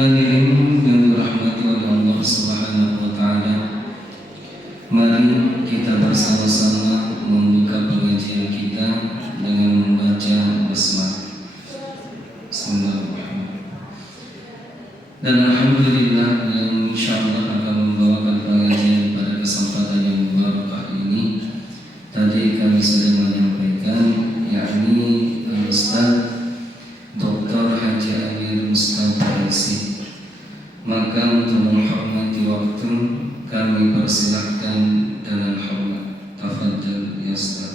Hadirin yang dirahmati oleh Allah Subhanahu wa taala. Mari kita bersama-sama membuka pengajian kita dengan membaca basmalah. Bismillahirrahmanirrahim. Dan alhamdulillah yang insyaallah akan membawakan pengajian pada kesempatan yang mubarak ini. Tadi kami sudah menyampaikan, yakni Ustaz Dr. Haji Amir Mustafa Al-Si. Maka untuk menghormati waktu, kami persilahkan dengan hormat. Tafadhal ya Ustaz.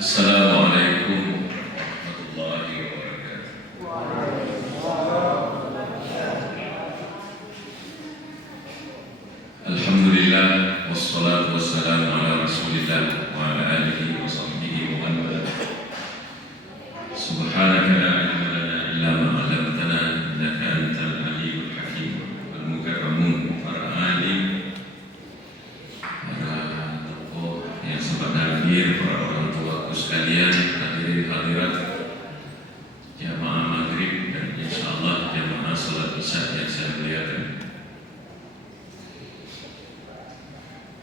Assalamualaikum warahmatullahi wabarakatuh. Alhamdulillah, wassalatu wassalamu ala rasulillah wa ala alihi wa sahbihi wa man wala. Subhanaka la ilma lana illa ma 'allamtana innaka antal alimul hakim. Wal mukarramun para alim, para tokoh yang sempat hadir, para sekalian, hadirin hadirat jamaah maghrib dan insyaallah jamaah salat isya yang saya muliakan.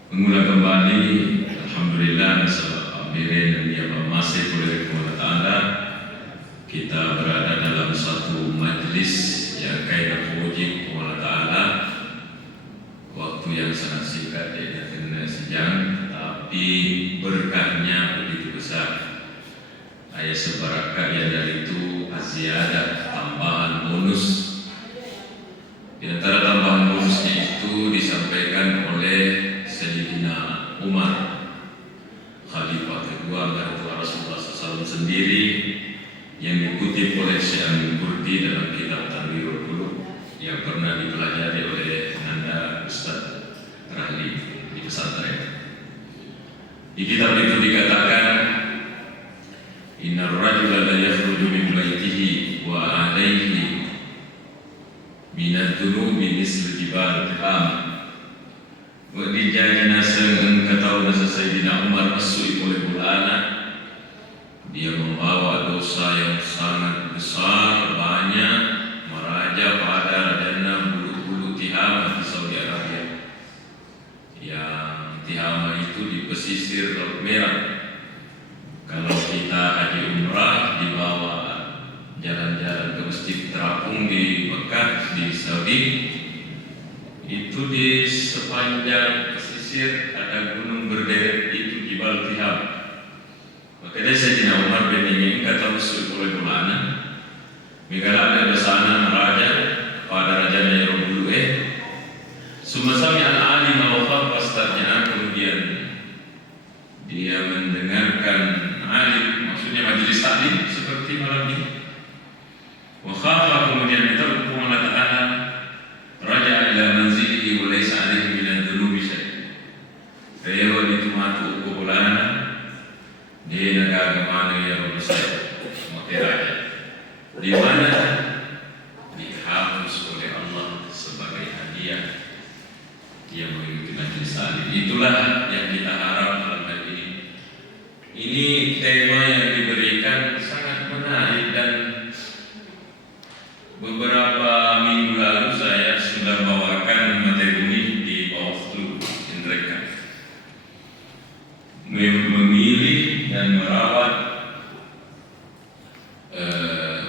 Mengulang kembali, alhamdulillah, sebab hadirin dan jamaah masih oleh Allah Taala, kita berada dalam satu majlis yang kaidah puji Allah Taala. Waktu yang sangat singkat dan sejam, tapi berkahnya begitu besar. Ayat sebarakah yang dari itu aziyadah, tambahan bonus. Di antara tambahan bonusnya itu disampaikan oleh Sayyidina Umar, Khalifah kedua mertua Rasulullah SAW sendiri, yang dikutip oleh Syekh Amin Kurdi dalam kitab Tanwirul Qulub yang pernah dipelajari oleh Nanda Ustaz Rahli di pesantren. Di kitab itu dikatakan, innar rajula la yakhruju min baitihi wa alayhi minad dunubi misl jibal Tiham. Wa dijadinya sehingga kata Sayyidina Umar masuk oleh bulana, dia membawa dosa yang sangat besar, banyak, meraja pada radana bulu-bulu Tiham di Saudi Arabia. Yang Tiham itu di pesisir Laut Merah. Kalau kita haji umrah dibawa jalan-jalan ke masjid terapung di Mekah di Saudi, itu di sepanjang pesisir ada gunung berderet, itu Jibal Tiham. Maka dia Sayyidina Umar bin Ingin kata usul oleh bulana, migala ada sana raja pada rajanya yang dulu sumasami al-alim al-wafat pastarnya, kemudian dia mendengarkan alim, maksudnya majelis taklim seperti malam ini. Wa khafa, kemudian ditaruh Allah Ta'ala, raja ila manzilihi wa laysa alaihi min ad-dunubi syai'. Rewa itu matu kubulana di negara mana ya Rabb saya raja. Di mana dihapus oleh Allah sebagai hadiah dia mengikuti majelis taklim. Itulah yang kita harap dalam hal ini. Ini tema yang diberikan sangat menarik, dan beberapa minggu lalu saya sudah bawakan materi ini di Bawaslu Indreka. Memilih dan merawat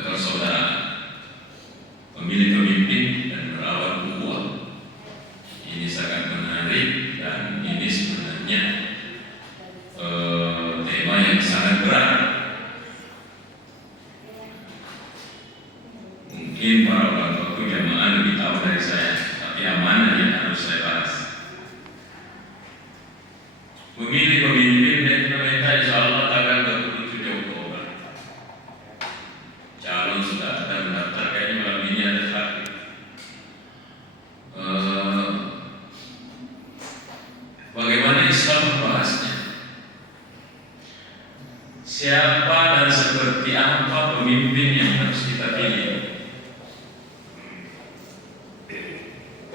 persaudaraan, memilih pemimpin dan merawat ukhuwah. Ini sangat menarik, dan ini sebenarnya tema yang sangat berat. Mungkin para ulama itu jamaah lebih tahu dari saya, tapi amanah yang harus saya bahas. Memilih pemimpin dan pemerintah insya Allah tanggal 27 Oktober. Calon sudah ada mendaftar, kayaknya malam ini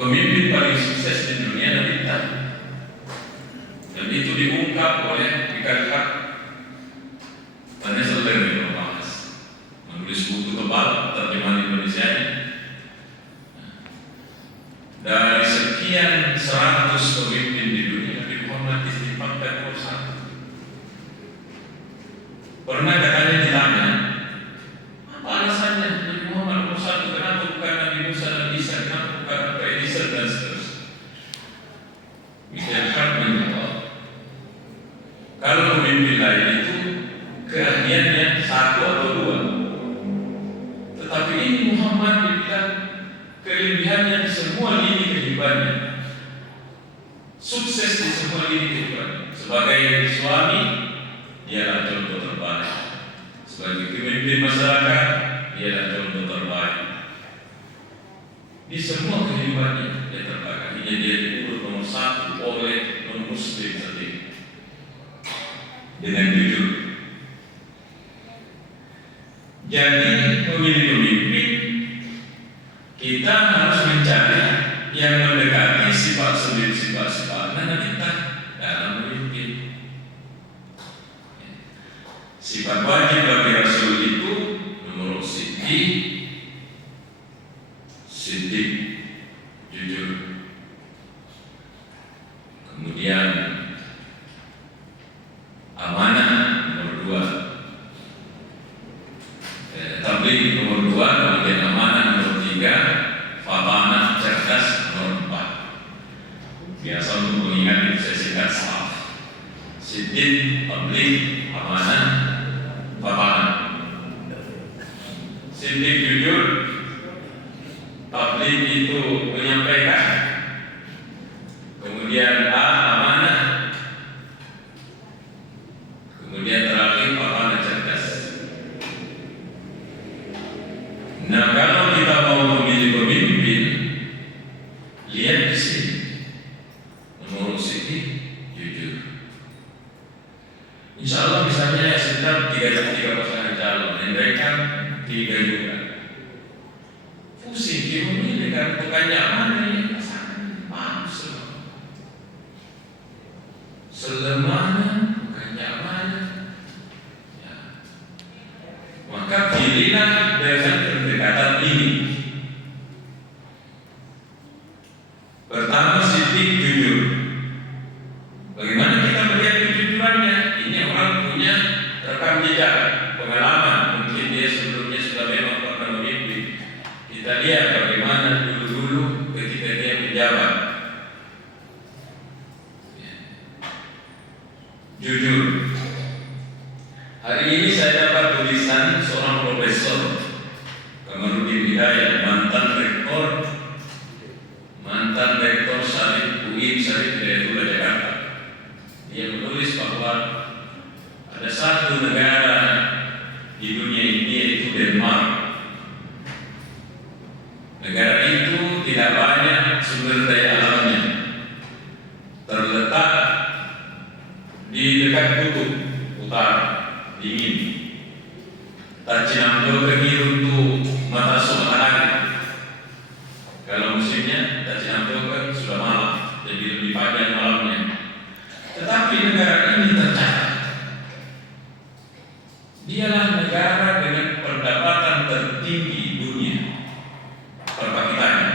pemimpin paling sukses di dunia Nabi kita. Dan itu diungkap oleh pihak-pihak Vanessa Lerner membahas, menulis buku tebal terjemahan Indonesia. Dari sekian 100 pemimpin di dunia, Nabi Muhammad ditempatkan nomor 1. Pernah katanya ditanya, apa alasannya Nabi Muhammad nomor 1? Kenapa bukan Nabi Musa dan Isa? Kenapa bukan Nabi Elisa dan seterusnya? Michael Hart menjawab, kalau pemimpin lain itu keahliannya 1 atau 2, tetapi ini Muhammad dibilang kelebihannya di semua lini kehidupannya, sukses di semua lini kehidupannya. Sebagai suami, dialah contoh terbaik. Sebagai pemimpin masyarakat, dialah contoh terbaik. Di semua kehidupannya dia terbaik. Akhirnya dia diurut nomor 1 oleh non-Muslim sendiri dengan jujur. Jadi memilih pemimpin, kita harus mencari yang mendekati sifat kita dalam memimpin. Sifat wajib bagi Rasul itu nomor siddiq, jujur. Kemudian amanah nomor 2, tabligh nomor 2, kemudian amanah nomor 3, fatanah cerdas nomor 4. Biasa untuk mengingat itu saya singkat SAF. Siddiq, tabligh, amanah, fatanah. Siddiq jujur, tabligh itu menyampaikan, kemudian amanah, kemudian terakhir fatanah cerdas. Nah, kalau kita mau memilih pemimpin, lihat di sini nomor siddiq, jujur. Insya Allah misalnya sekitar 3 pasangan calon, dan mereka 3 juga. Pusing dia memilih kan bukannya mana yang pasangan bagus selemana bukannya mana ya. Maka pilihlah dengan pendekatan ini. Pertama, siddiq, jujur. Bagaimana kita melihat kejujurannya? Ini orang punya rekam jejak, pengalaman. Mungkin dia sebelumnya sudah memang pernah memimpin. Kita lihat bagaimana dulu ketika dia menjabat. Jujur. Hari ini saya dapat tulisan seorang profesor Kamarudin Hidayat, mantan rektor Syarif UIN Syarif Hidayatullah Jakarta. Dia menulis bahwa ada satu negara di dunia ini yaitu Denmark. Negara itu tidak banyak sumber daya alamnya, terletak di dekat kutub utara, dingin. Tacinamdo kemir untuk mata matahari. Kalau musimnya Tacinamdo kan sudah malam, jadi lebih panjang malamnya. Tetapi negara ini tercatat, dialah negara dengan pendapatan tertinggi dunia per kapitanya.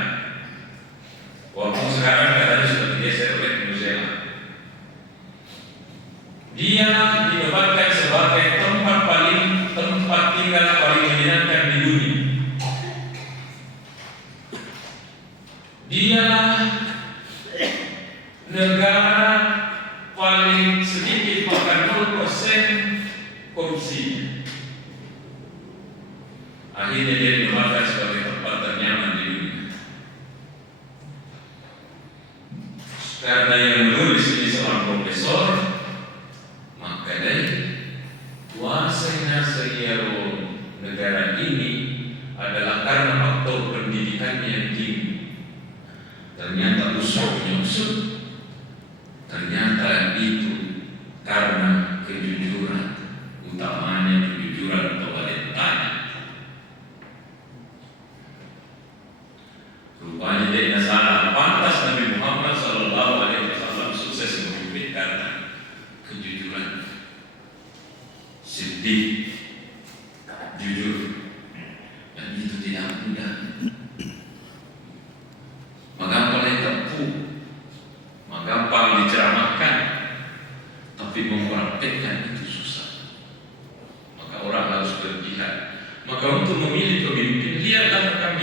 Walaupun sekarang katanya sudah digeser oleh New Zealand. Dia dinobatkan sebagai tempat tinggal paling menyenangkan di dunia. Dialah negara paling sedikit, bahkan 0% korupsinya. Akhirnya dia dinobatkan sebagai tempat ternyaman di dunia. Karena yang menulis ini seorang profesor, maka dari kuasanya sehiaro negara ini adalah karena faktor pendidikannya yang tinggi. Ternyata usahanya usut, ternyata itu karena kejujuran, utamanya kejujuran kepada tanya. Rupanya dia salah apa?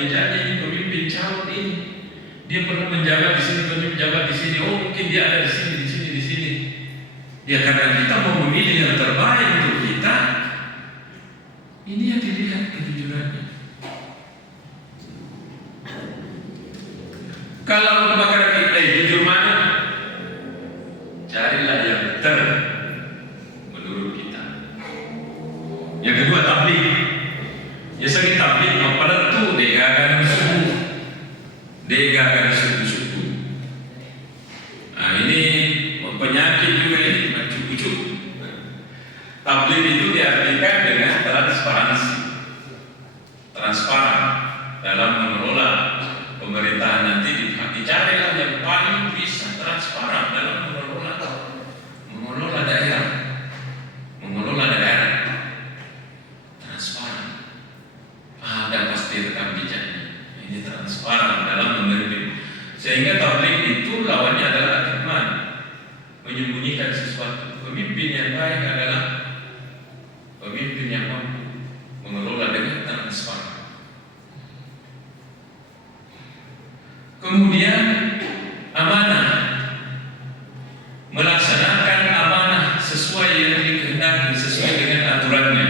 jadi ini pemimpin calon ini. Dia pernah menjabat di sini, pernah menjabat di sini. Oh, mungkin dia ada di sini, di sini, di sini. Ya karena kita mau memilih yang terbaik untuk kita. Ini yang dilihat kejujurannya. Kalau kepada kita jujur mana? Carilah yang menurut kita. Yang kedua tabligh. Ya sering tabligh pada tu dia akan suku. Dia akan suku-suku. Nah ini penyakit juga ini cukup. Tabligh itu diartikan dengan transparansi. Transparan dalam mengelola pemerintahan nanti dicarilah yang paling bisa transparan dalam mengelola daerah, transparan. Ada pasti rekam jejaknya. Ini transparan dalam memimpin. Sehingga tabligh itu lawannya adalah al-kitman, menyembunyikan sesuatu. Pemimpin yang baik adalah pemimpin yang mampu mengelola dengan transparan. Kemudian amanah, melaksanakan amanah sesuai yang dikehendaki, sesuai dengan aturannya.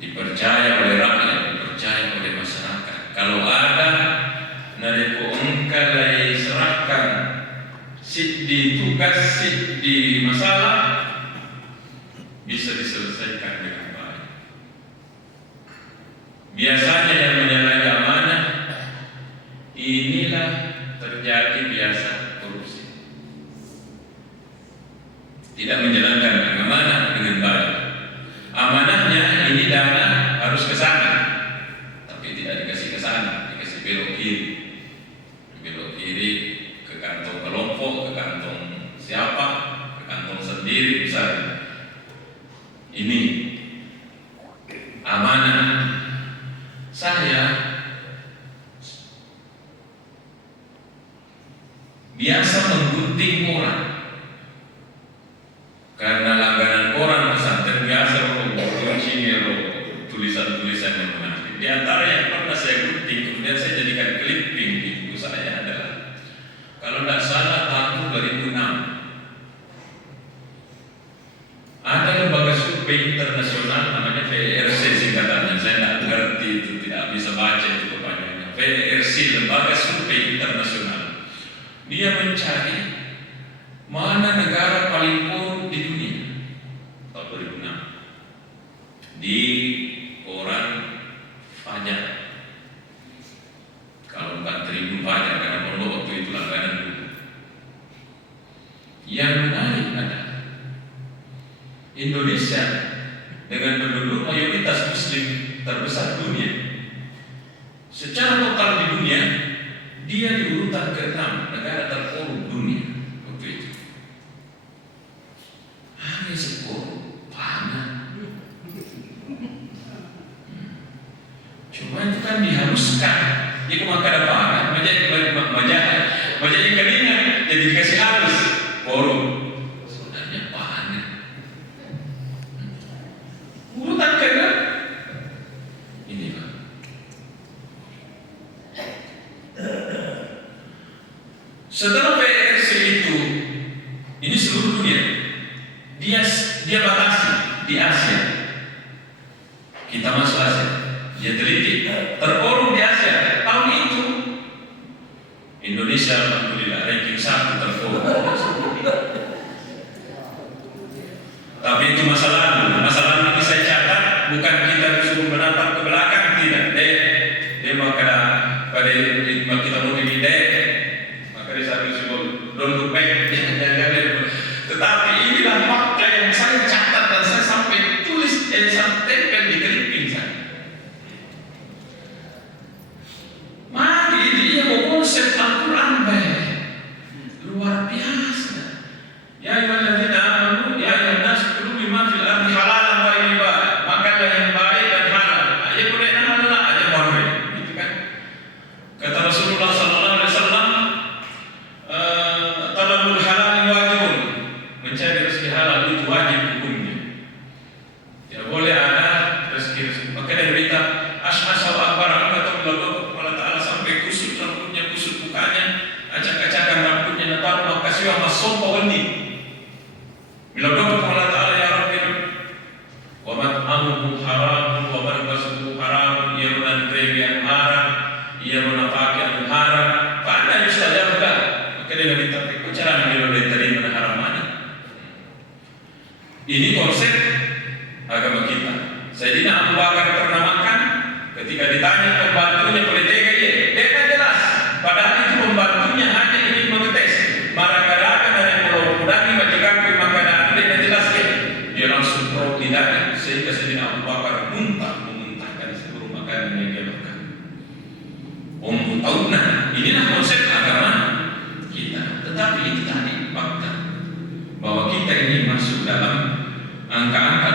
Dipercaya oleh rakyat, dipercaya oleh masyarakat. Kalau ada nareko engkalai serahkan sit di tugas, sit di masalah, bisa diselesaikan dengan baik. Biasanya yang menyalahi amanah inilah terjadi biasa korupsi. Tidak menjalankan amanah dengan baik. Amanahnya ini dana harus ke sana, tapi tidak dikasih ke sana, dikasih belok kiri ke kantong kelompok, ke kantong siapa, ke kantong sendiri misalnya. Ini amanah. Saya biasa menggunting koran karena langganan koran pesantren biasa tulisan-tulisan yang menarik. Di antara yang pernah saya gunting kemudian saya jadikan clipping di buku saya adalah, kalau tidak salah tahun 2006 ada lembaga survei internasional namanya VRC singkatannya. Saya tidak ngerti itu, tidak bisa baca itu kepanjangannya. VRC, lembaga survei internasional. Dia mencari mana negara paling korup di dunia tahun 2006 di koran Fajar. Kalau bukan Tribun Fajar, karena Pondok waktu itu langganan dulu. Yang menarik adalah Indonesia dengan penduduk mayoritas Muslim terbesar dunia, secara total di dunia dia di urutan ke-6 negara terkorup dunia waktu itu. Hanya sekorup panah. Cuma itu kan diharuskan. Dia kemakan panah, menjadi kelingan, jadi dikasih halus korup. Sebenarnya panah. Urutan ke-6 ini Pak. Setelah PRC itu, ini seluruh dunia, dia batasi di Asia. Kita masuk Asia, dia teliti terkorup di Asia. Tahun itu Indonesia alhamdulillah ranking 1 terkorup. Tapi itu masa lalu. Masa lalu ini saya catat, bukan kita disuruh menatap ke belakang, tidak. Dia maka pada kita mau dimindai, maka dia satu sebut don't look back. Tetapi inilah fakta yang saya catat dan saya sampai tulis, saya tempel di clipping saya. Mari dia mau konsep Al-Quran baik, luar biasa. Ya ayyuhalladzina amanu ya ayyuhan nas kulu mimma fil ardi halalan wa thayyiban. Makanlah yang baik dan halal. Aja boleh halal, aja boleh. Gitu kan? Kata Rasulullah sallallahu alaihi wasallam, Sayyidina Abu Bakar pernah makan, ketika ditanya pembantunya boleh tega dia kan jelas. Padahal itu pembantunya hanya ingin mengetes. Mara-mara dari pulau Pudani majikan makanan dia jelas dia langsung pro lidahnya sehingga Sayyidina Abu Bakar memuntahkan seluruh makanan yang dia makan. Nah, inilah konsep agama kita. Tetapi itu tadi fakta bahwa kita ini masuk dalam angka-angka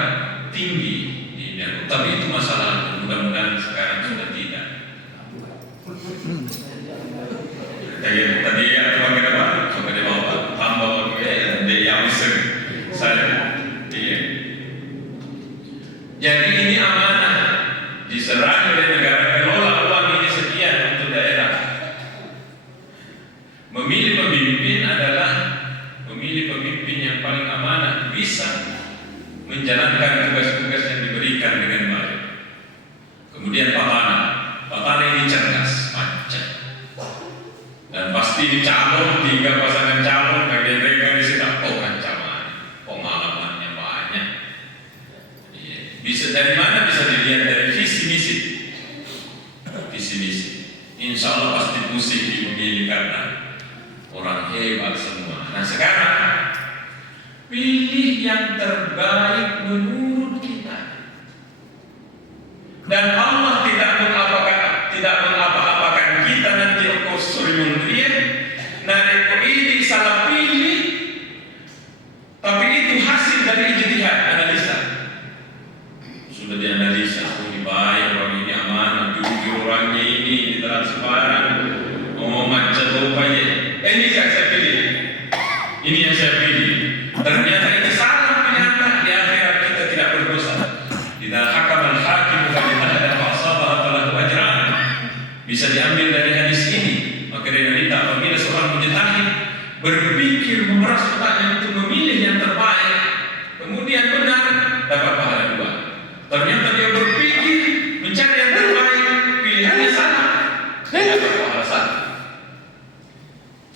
tinggi di dunia. Tapi itu masalah, mudah-mudahan sekarang sudah tidak. Tadi ya cuma kita baru coba dia bawa tambah dia yang saya. Iya. Jadi ini amanah diserahkan oleh negara, kelola uang ini sekian untuk daerah. Memilih pemimpin adalah memilih pemimpin yang paling amanah, bisa menjalankan tugas-tugas yang diberikan dengan baik. Kemudian Patana ini cerdas, macet, dan pasti dicalon 3 pasangan calon, bagian mereka disita pengalamannya banyak. Bisa dari mana? Bisa dilihat dari visi misi. Insya Allah pasti pusing dimilih karena orang hebat semua. Nah sekarang pilih yang terbaik menurut kita. Dan Allah tidak mengapa-apakan kita nanti engkau suruh dia. Nah engkau ini salah pilih, tapi itu hasil dari ijtihad, analisa. Sudah dianalisa, ini baik, orang ini amanah, jujur, orangnya ini tidak sembarang, macam lupa ya. Ini yang saya pilih. Ini yang saya pilih. Ternyata ini salah, ternyata di akhirat kita tidak berdosa. Idza hakama al-hakim fajtahada fa asaba falahu ajran. Bisa diambil dari hadis ini. Maka dari kita apabila seorang mujtahid berpikir memeras otaknya untuk memilih yang terbaik, kemudian benar, dapat pahala 2. Ternyata dia berpikir mencari yang terbaik, pilihannya salah, dia dapat pahala 1.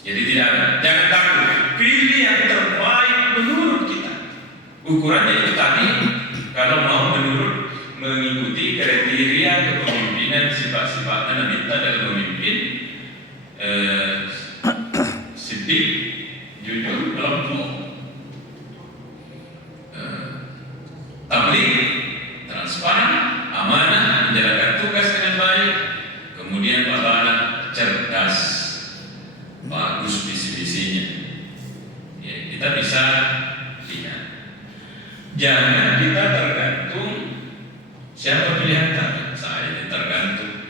Jadi jangan takut, pilih yang terbaik menurut kita. Ukurannya itu tadi, kalau mau mengikuti kriteria kepemimpinan, sifat-sifatnya Nabi kita dalam memimpin, siddiq, jujur, kelompok, tabligh, transparan, amanah, menjalankan tugas dengan baik, kemudian patana, cerdas, bagus visi-visinya. Ya, kita bisa lihat. Jangan kita tergantung siapa pilihan kita. Saya ini tergantung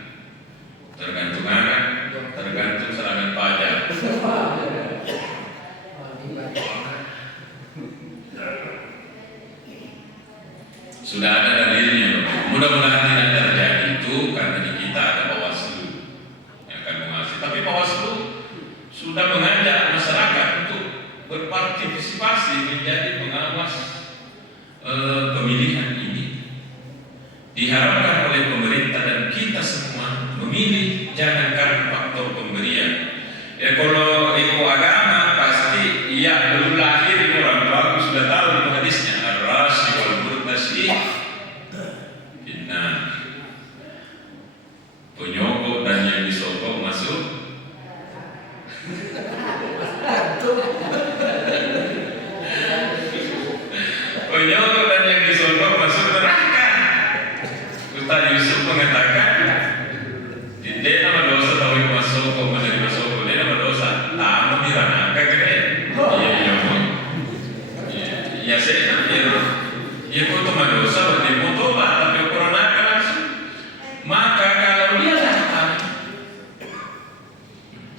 anak, tergantung serangan pajak. Sudah ada dalilnya. Mudah-mudahan tidak terjadi itu karena di kita ada Bawaslu yang akan mengawasi. Tapi Bawaslu sudah mengajak masyarakat untuk berpartisipasi menjadi pengawas pemilihan ini. Diharapkan oleh pemerintah dan kita semua memilih jangan karena faktor pemberian. Ya kalau ilmu agama pasti ya belum lahir ini orang tua aku sudah tahu itu hadisnya ar-rashi wal murtashi inna penyogok dan yang disogok masuk penyogok dan yang disogok masuk neraka. Ustaz Yusuf mengatakan dia nama dosa tahu masuk masuk dia nama dosa tamu di neraka keren. Ya saya ya foto dosa berarti foto tapi ukuran neraka langsung. Maka kalau dia datang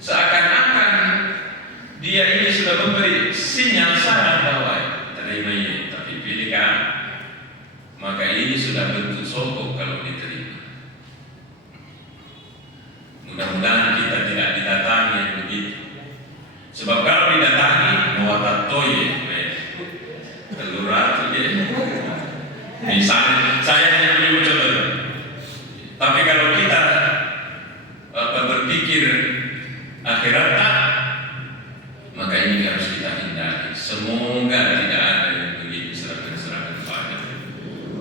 seakan-akan dia ini sudah memberi sinyal saran bahwa terima ini tapi pilihkan, maka ini sudah bentuk sogok kalau diterima. Mudah-mudahan kita tidak didatangi yang begitu. Sebab kalau didatangi mewatatoye telur ratu dia. Misalnya saya hanya menyebut contoh. Tapi kalau kita berpikir akhirat tak, maka ini harus kita hindari. Semoga tidak ada yang begitu serangan-serangan pada.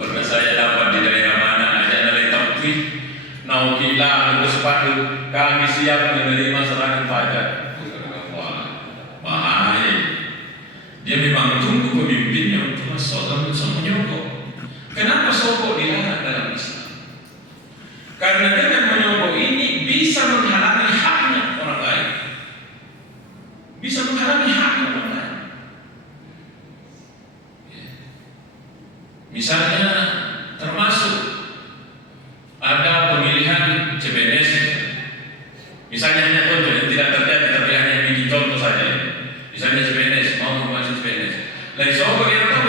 Karena saya dapat di daerah Alhamdulillah, untuk sepatu kami siap menerima serangan fajar. Wah, bahaya. Dia memang tunggu pemimpinnya untuk masuk sama menyogok. Kenapa sogok dilarang dalam Islam? Karena dengan menyogok ini bisa menghalangi haknya orang lain. Bisa menghalangi haknya orang lain. Misalnya termasuk ada pemilihan CPNS. Misalnya hanya contoh yang tidak terjadi tapi hanya bikin contoh saja. Misalnya CPNS mau masuk CPNS. Dari sogok yang tahu,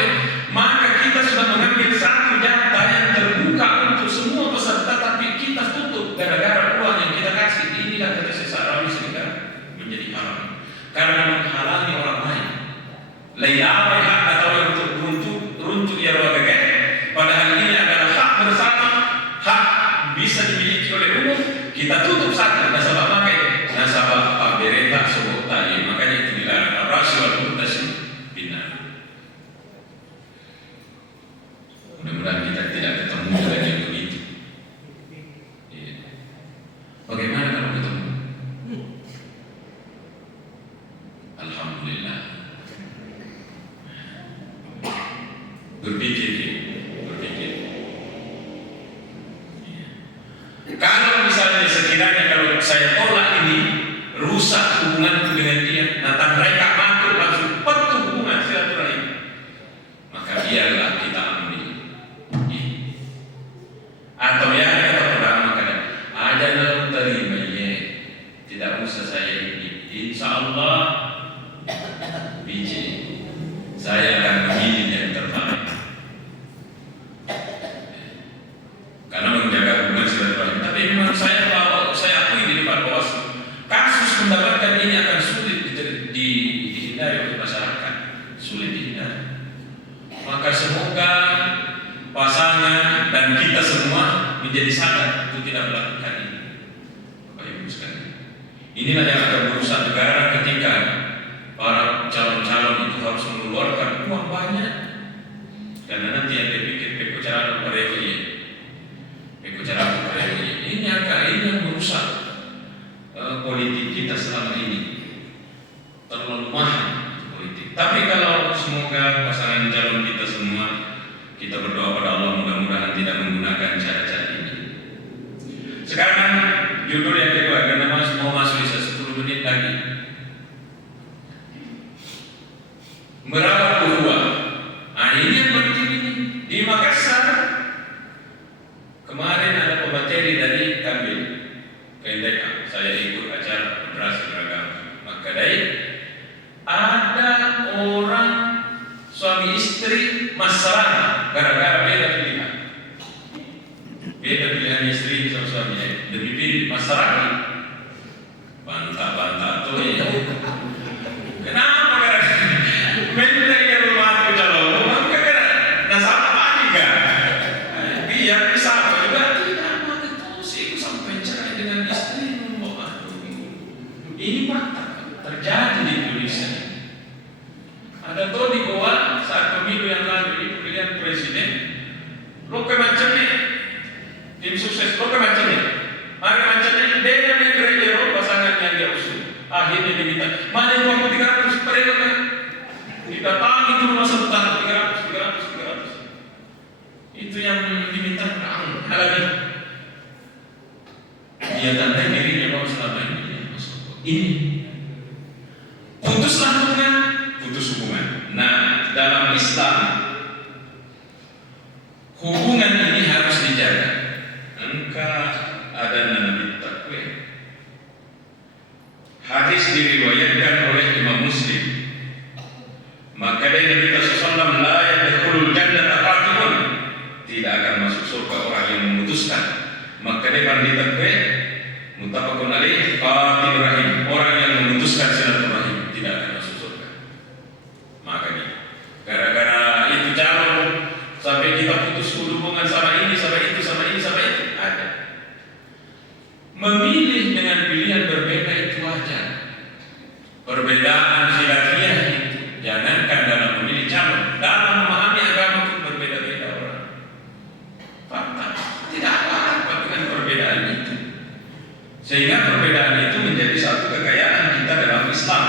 maka kita sudah mengambil satu data yang terbuka untuk semua peserta, tapi kita tutup gara-gara uang yang kita kasih. Inilah kata sesarawi sehingga menjadi haram karena menghalangi orang lain. Layabai hak atau runtuh ya roga. Padahal ini adalah hak bersama, hak bisa dimiliki oleh umum. Kita tutup satu nasabah pakai nasabah Pak Bereta sebut tadi, makanya itu dilarang. Rasul mutasi bina. Mudah-mudahan kita tidak ketemu dengan yang begitu. Bagaimana kalau ketemu? Alhamdulillah. Berpikir. Kalau misalnya sekiranya kalau saya tolak ini rusak hubunganku dengan dia, nah mereka masuk langsung petuh hubungan silaturahim, maka biarlah kita ambil ini. Atau ya kata pertama kadang ada lalu terima ya, tidak usah saya ini. Insya Allah biji saya akan memilih yang terbaik karena menjaga hubungan silaturahim. Tapi memang saya akui di depan bawaslu, kasus mendapatkan ini akan sulit dihindari oleh masyarakat, sulit dihindari. Maka semoga pasangan dan kita semua menjadi sadar untuk tidak melakukan ini. Bapak Ibu sekalian, inilah yang akan merusak negara ketika para calon-calon itu harus mengeluarkan uang banyak karena nanti yang dipikir pekocaran perempuan. Ini yang merusak politik kita selama ini, terlalu mahal politik. Tapi kalau semoga pasangan calon kita semua, kita berdoa pada Allah mudah-mudahan tidak menggunakan cara-cara ini. Sekarang judul yang kedua, karena mau masuk bisa 10 menit lagi. Merawat uhuwah. Nah ini yang penting ini. Di Makassar kemarin ada pemateri dari Kambil KNDK, saya ikut acara federasi beragama. Maka dari ada orang suami istri masalah gara-gara beda pilihan istri sama suaminya, lebih pilih masalah bantah tuh ya. Kenapa gara-gara menteri yang rumah aku calon, maka karena nasabah apa enggak? Biar bisa juga tidak mau itu sampai cerai dengan istri. Ini fakta terjadi di Indonesia. Ada tuh di Goa saat pemilu yang lalu ini pemilihan presiden, lo ke macamnya tim sukses, lo ke macamnya, mari macamnya dia yang kira pasangan yang dia usul. Akhirnya diminta mana yang mau 300 per kan? Didatangi itu masa utang 300. Itu yang diminta kamu halal. Dia tanda dirinya bahwa selama ini ini putus hubungan. Nah, dalam Islam hubungan ini harus dijaga. Engkau ada nabi takwin. Hadis diriwayatkan oleh Imam Muslim. Maka dari Nabi SAW la yadkhulul jannata qatibun, tidak akan masuk surga orang yang memutuskan. Maka dari pandai takwin muttafaqun alaih qatir rahim, orang yang memutuskan silaturahim tidak akan masuk surga. Makanya gara-gara itu calon sampai kita putus hubungan sama ini, sama itu ada. Memilih dengan pilihan berbeda itu wajar. Perbedaan khilafiyah itu jangankan dalam memilih calon, dalam memahami agama pun berbeda-beda orang. Fakta tidak apa-apa dengan perbedaan itu. Sehingga perbedaan itu menjadi satu kekayaan kita dalam Islam.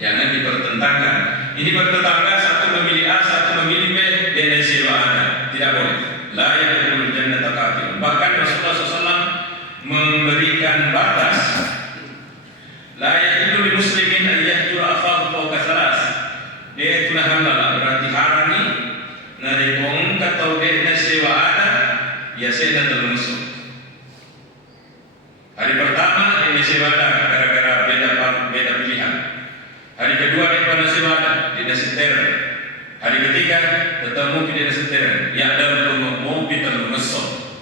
Jangan dipertentangkan. Ini bertetangga, satu memilih A, satu memilih B, dia sewa Anda. Tidak boleh. La yadkhulul jannata kafir. Bahkan Rasulullah SAW memberikan batas, la yahillu lil muslimin an yahjura akhahu fawqa thalath. Dia itu halal, berarti harami narikong katau dia sewa Anda, ya saya termasuk. Hari pertama dia sewa Anda gara-gara beda pilihan. Hari kedua dia pada siwada, dia seter. Hari ketiga ketemu dia seter. Ya ada mau kita mengesok.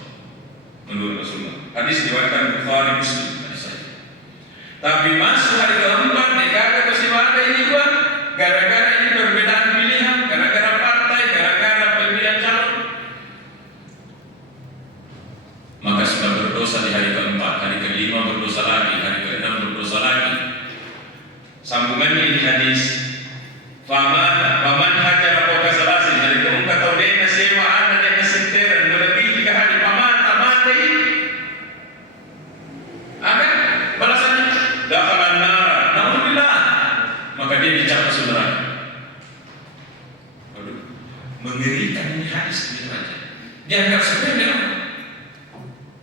Menurut Rasulullah. Hadis diriwayatkan Bukhari Muslim. Tapi masuk hari keempat dia kagak ke siwada ini dua. Gara-gara ini perbedaan pilihan, gara-gara partai, gara-gara pemilihan calon. Maka sudah berdosa di hari keempat, hari kelima berdosa lagi, hari keenam berdosa lagi. Sambungannya ini hadis Faman hajar fawqa salasin. Dari itu engkau tahu dia sewa Anda dia seteran melebihi 3 hari pamata mati. Ada balasannya dakhalan nar. Naudzubillah. Maka dia dicap masuk neraka. Waduh, mengerikan ini hadis begitu aja. Dianggap sepele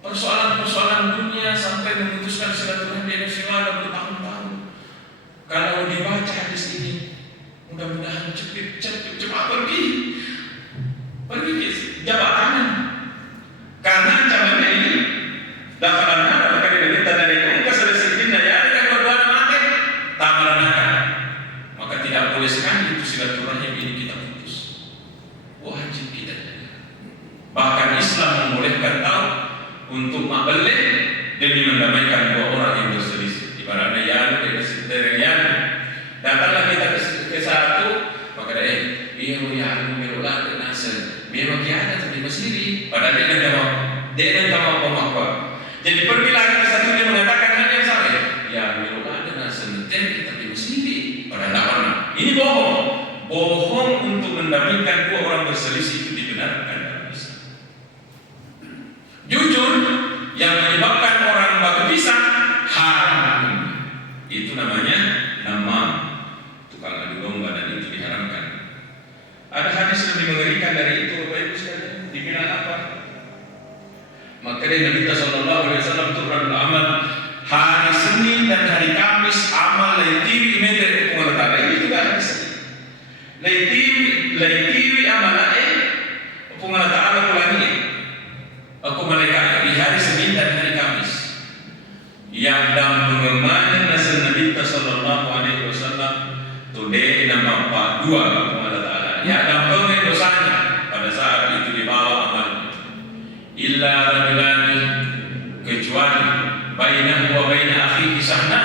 persoalan-persoalan dunia sampai memutuskan silaturahmi dengan siwada bertahun-tahun. Kalau dibaca hadis ini, mudah-mudahan cepat pergi jabat tangan. Karena ancamannya ini dakhalan nar, maka dia dari engkau selesai ya ada kedua mati tamaranakan. Maka tidak boleh sekali itu silaturahim ini kita putus. Wajib kita jaga. Bahkan Islam membolehkan tahu untuk mabeleh demi mendamaikan dua orang yang berselisih. Ibaratnya ya ada seterian. Datanglah kita ke satu, maka dia iya merulah ke nasel. Memang dia ada tapi masiri. Padahal dia tidak mau pemakwa. Jadi pergi lagi ke satu dia mengatakan hal yang sama. Ya merulah ke nasel. Dia tapi masiri. Padahal tidak pernah. Ini bohong. Bohong untuk mendamaikan dua orang berselisih itu dibenarkan dalam Islam. Jujur yang menyebabkan orang berpisah haram. Itu namanya namam. Tukang adu domba, dan itu diharamkan. Ada hadis lebih mengerikan dari itu, Bapak Ibu sekalian. Dibilang apa? Maka dari Nabi sallallahu alaihi wasallam turun amal hari Senin dan hari Kamis amal laitiwi imede pengalatala. Ini juga hadis. Laitiwi amal pengalatala ulangi. Aku mereka di hari Senin dan hari Kamis. Yang dalam pengembangan nasal Nabi sallallahu alaihi wasallam today nama Pak dua kepada Taala. Ya dalam pengembangan dosanya pada saat itu dibawa amal. Illa rajulani, kecuali bainahu wa baina akhihi sahna,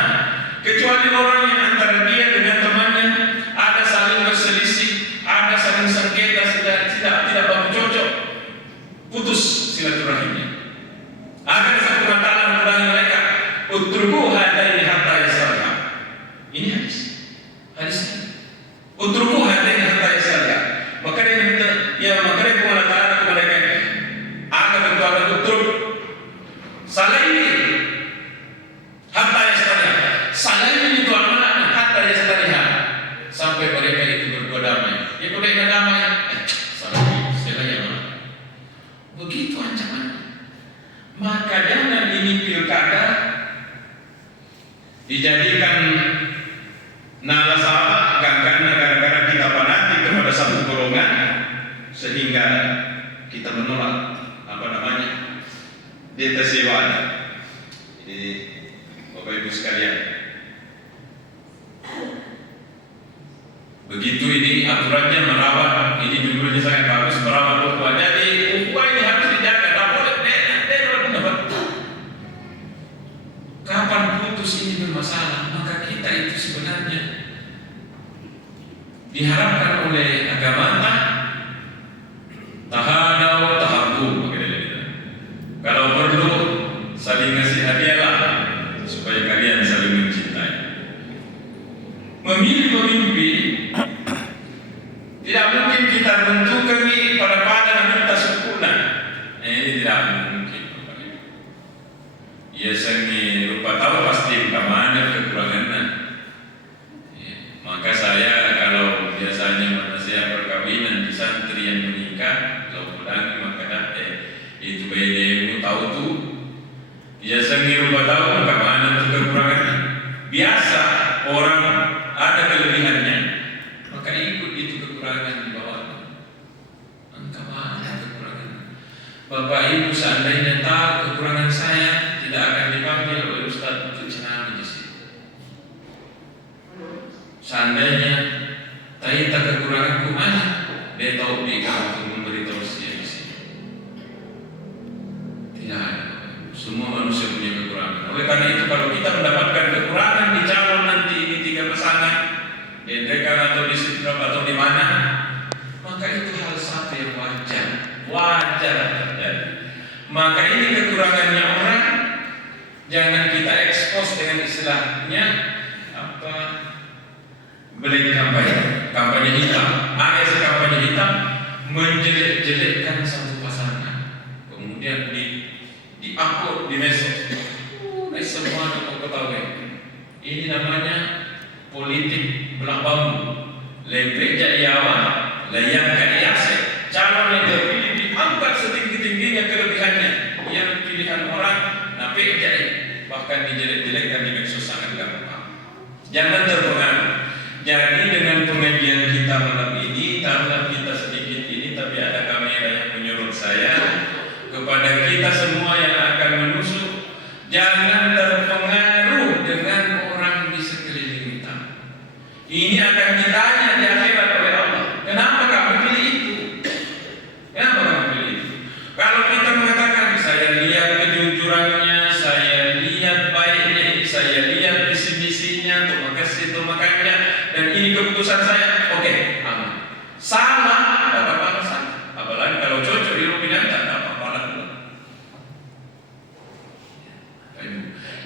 kecuali orang yang antara dia dengan temannya ada saling berselisih, ada saling sengketa, tidak bercocok, putus silaturahimnya. Akan satu matalan kepada mereka, utruku hadaini hatta yasalha. Ini hadis. Utruku hadaini hatta yasalha. Maka dia minta, ya maka dia mengatakan kepada mereka, akan berdoa utruk salah ini hatta yasalha. Salah ini itu amanah hatta yasalha. Sampai mereka itu berdua damai. Ya kalau mereka damai, salah ini, salah yang mana? Begitu ancamannya. Maka jangan ini pilkada dijadikan nalasaba karena gara-gara kita fanatik kepada satu golongan sehingga kita menolak dia tersewaan. Jadi Bapak Ibu sekalian, begitu ini aturannya merawat, ini judulnya sangat bagus, merawat ukhuwah. Jadi ukhuwah ini harus dijaga, tak boleh kapan putus ini bermasalah, maka kita itu sebenarnya diharapkan oleh agama tahadau tahabbu. Kalau perlu saling ngasih hadiahlah supaya kalian saling mencintai. Memilih pemimpin tidak mungkin kita tentukan pada dan minta sempurna. Ini tidak mungkin. Ya biasanya lupa tahu pasti kemana kekurangannya. Ya, maka saya kalau biasanya mana saya perkawinan di santri yang menikah, kalau pulang maka itu bedemu tahu tuh biasanya lupa tahu kemana tuh kekurangannya. Biasa orang ada kelebihannya, maka ikut itu kekurangan di bawah. Kemana kekurangan? Bapak Ibu seandainya tahu kekurangan saya, tidak akan dipanggil oleh Ustaz untuk ceramah di situ. Seandainya tahu kekuranganku mana, dia tahu di untuk memberi tausiah di sini. Tidak ada. Semua manusia punya kekurangan. Oleh karena itu kalau kita mendapatkan kekurangan di calon nanti ini 3 pasangan, di mereka atau di Sidrap atau di mana, maka itu hal satu yang wajar terjadi. Maka ini kekurangannya orang, jangan kita ekspos dengan istilahnya kampanye hitam. Ada kampanye hitam menjelek-jelekkan satu pasangan, kemudian di-upload di medsos. Semua kau ketahui. Ini namanya politik belah bambu. Lepek jaiyawan, layang kaiase. Calon yang terpilih diangkat setinggi-tingginya kelebihannya. Yang pilihan orang napek jai, bahkan dijelek-jelekkan di medsos sangat gampang. Jangan terpengaruh. Jadi dengan pengajian kita malam ini, karena kita sedikit ini, tapi ada kamera yang menyuruh saya kepada kita semua yang akan menusuk, jangan terpengaruh dengan orang di sekeliling kita. Ini akan ditanya di akhirat oleh Allah. Kenapa kamu pilih itu? Kenapa kamu pilih itu? Kalau kita mengatakan saya lihat kejujurannya, saya lihat baiknya, saya lihat visi-misinya, makanya, dan ini keputusan saya, oke, aman. Salah, dapat balasan. Apalagi kalau cocok di rupiah, tak dapat balasan.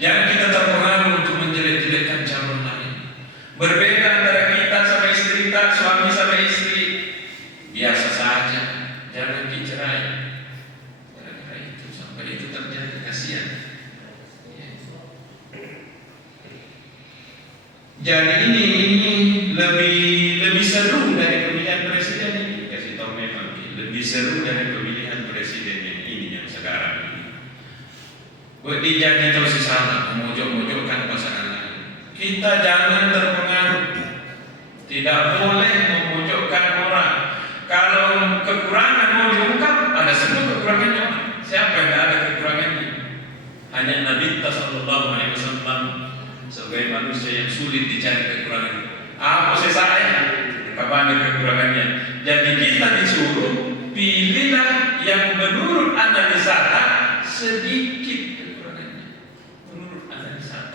Jangan kita terpengaruh untuk menjelek-jelekkan calon lain. Berbeda antara kita sama istri kita, suami sama istri, biasa saja. Jangan dicerai. Gara-gara itu sampai itu terjadi, kasihan. Jadi ini lebih seru dari pemilihan presiden ini. Kasih tahu memang lebih seru dari pemilihan presiden yang sekarang ini. Buat dijadi terus salah, memojok-mojokkan pasangan lain. Kita jangan terpengaruh. Tidak boleh memojokkan orang. Kalau kekurangan mau diungkap, ada semua kekurangannya orang. Siapa yang tidak ada kekurangannya? Hanya Nabi Sallallahu Alaihi Wasallam sebagai manusia yang sulit dicari kekurangan. Apa saya? Kapan kekurangannya? Jadi kita disuruh pilihlah yang menurut analisa sedikit kekurangannya. Menurut analisa.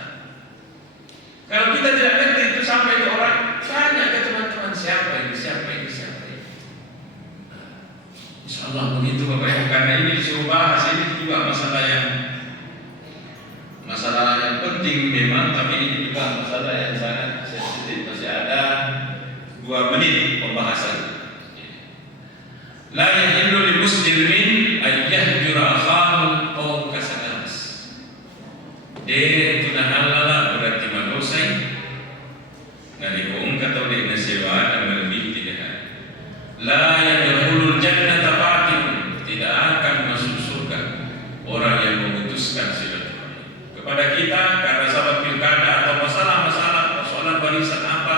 Kalau kita tidak ngerti itu sampai ke orang, tanya ke teman-teman siapa ini. Insyaallah begitu Bapak Ibu. Karena ini disuruh bahas ini juga masalah yang penting memang, tapi ini juga masalah yang sangat sensitif. Masih ada 2 menit pembahasan. La yahillu lil muslimin an yahjura akhahu fawqa salas. Dia tidak halal berarti manusia ngari ko atau dia nasiwa dan melebihi tidak. La yadkhulul jannata qatil, tidak akan masuk surga orang yang memutuskan silaturahmi kepada kita karena sabab pilkada atau masalah-masalah persoalan barisan apa.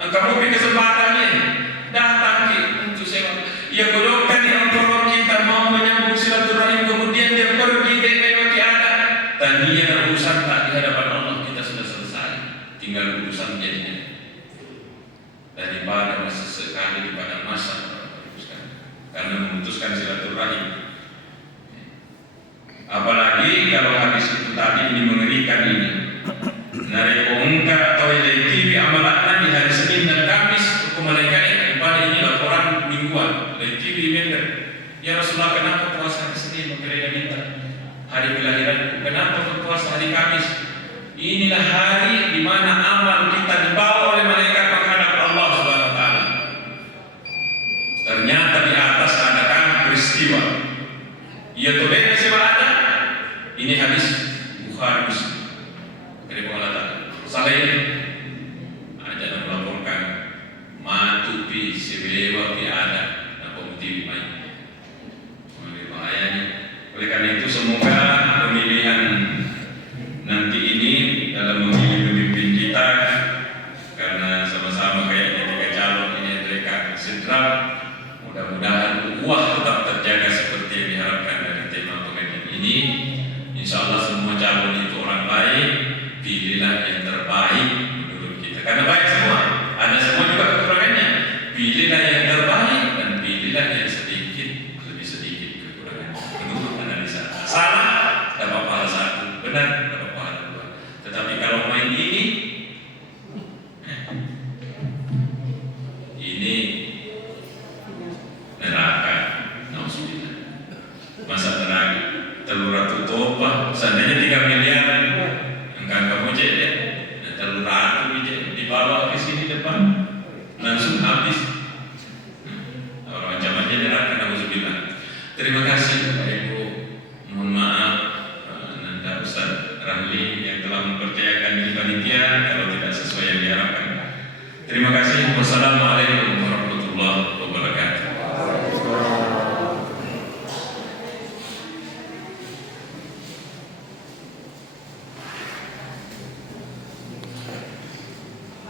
Engkau punya kesempatannya datang untuk sewa. Ia golongkan yang kalau kita mau menyambung silaturahim kemudian dia pergi dari ada. Tadinya urusan tak di hadapan Allah kita sudah selesai. Tinggal urusan jadinya. Daripada masih sekali di padang masa karena memutuskan silaturahim. Apalagi kalau hadis itu tadi ini mengerikan ini. Narikongka atau TV amalatna di hari Senin dan Kamis hukum malaikat pada ini laporan mingguan dari TV member. Ya Rasulullah, kenapa puasa hari Senin? Mereka minta hari kelahiran. Kenapa berpuasa hari Kamis? Inilah hari di mana amal kita dibawa oleh malaikat menghadap Allah Subhanahu wa taala. Ternyata di atas adakan peristiwa. Ya tulen siapa ada? Ini hadis Bukhari Muslim. Kali mengatakan selain ada melaporkan matu pi sebewa pi ada dan pemutih main lebih bahayanya. Oleh karena itu semoga pemilihan nanti ini dalam memilih pemimpin kita, karena sama-sama kayaknya 3 calon ini mereka sentral, mudah-mudahan ukhuwah tetap terjaga seperti yang diharapkan dari tema pengajian ini. Insya Allah semua calon itu orang baik, pilihlah yang terbaik menurut kita. Karena baik semua, ada semua juga kekurangannya. Pilihlah yang terbaik dan pilihlah yang sedikit, lebih sedikit kekurangannya. Menurut analisa. Salah dapat pahala 1, benar dapat pahala 2. Tetapi kalau main ini neraka, nauzubillah. Masa neraka telur ratu topa, seandainya 3 miliar engkau kamu jadi telur ratu dibawa ke sini depan langsung habis. Orang macam aja neraka, nauzubillah. Terima kasih Bapak Ibu, mohon maaf Nanda Ustaz Rahli yang telah mempercayakan di panitia kalau tidak sesuai yang diharapkan. Terima kasih. Wassalamualaikum